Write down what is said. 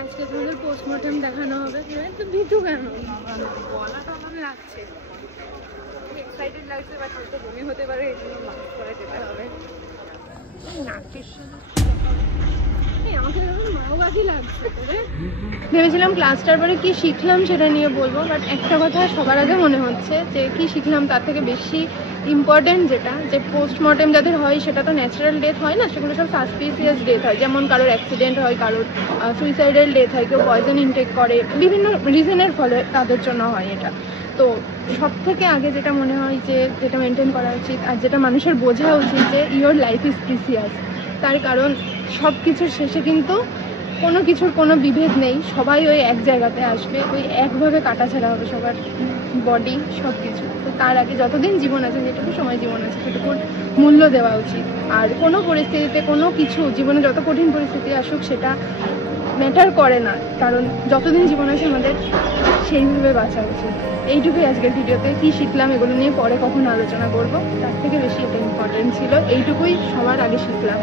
আজকে তোমাদের পোস্টমর্টম দেখানো হবে। তো ভিজু কেন? গলাটা আমাদের লাগছে, এক্সাইটেড লাগছে, বাট হয়তো বমি হতে পারে, এই জন্য মাস্ক পরে যেতে হবে। নাকের সাথে আমাকে মাওবাজি লাগছে। ভেবেছিলাম ক্লাসটার পরে কি শিখলাম সেটা নিয়ে বলবো, বাট একটা কথা সবার আগে মনে হচ্ছে যে কি শিখলাম তার থেকে বেশি ইম্পর্টেন্ট যেটা, যে পোস্টমর্টেম যাদের হয় সেটা তো ন্যাচারাল ডেথ হয় না, সেগুলো সব সাসপিসিয়াস ডেথ হয়। যেমন কারোর অ্যাক্সিডেন্ট হয়, কারোর সুইসাইডাল ডেথ হয়, কেউ পয়জন ইনটেক করে, বিভিন্ন রিজনের ফলে তাদের জন্য হয় এটা। তো সব থেকে আগে যেটা মনে হয় যে যেটা মেনটেন করা উচিত আর যেটা মানুষের বোঝা উচিত যে ইওর লাইফ ইজ প্রিসিয়াস। তার কারণ সব কিছুর শেষে কিন্তু কোনো কিছুর কোনো বিভেদ নেই, সবাই ওই এক জায়গাতে আসবে, ওই একভাবে কাটাছেড়া হবে সবার বডি, সব কিছু। তো তার আগে যতদিন জীবন আছে, যেটুকু সময় জীবন আছে, সেটুকুর মূল্য দেওয়া উচিত। আর কোনো পরিস্থিতিতে কোনো কিছু, জীবনে যত কঠিন পরিস্থিতি আসুক সেটা ম্যাটার করে না, কারণ যতদিন জীবন আছে আমাদের সেইভাবে বাঁচা উচিত। এইটুকুই আজকের ভিডিওতে। কি শিখলাম এগুলো নিয়ে পরে কখন আলোচনা করবো, তার থেকে বেশি এটা ইম্পর্টেন্ট ছিল, এইটুকুই সবার আগে শিখলাম।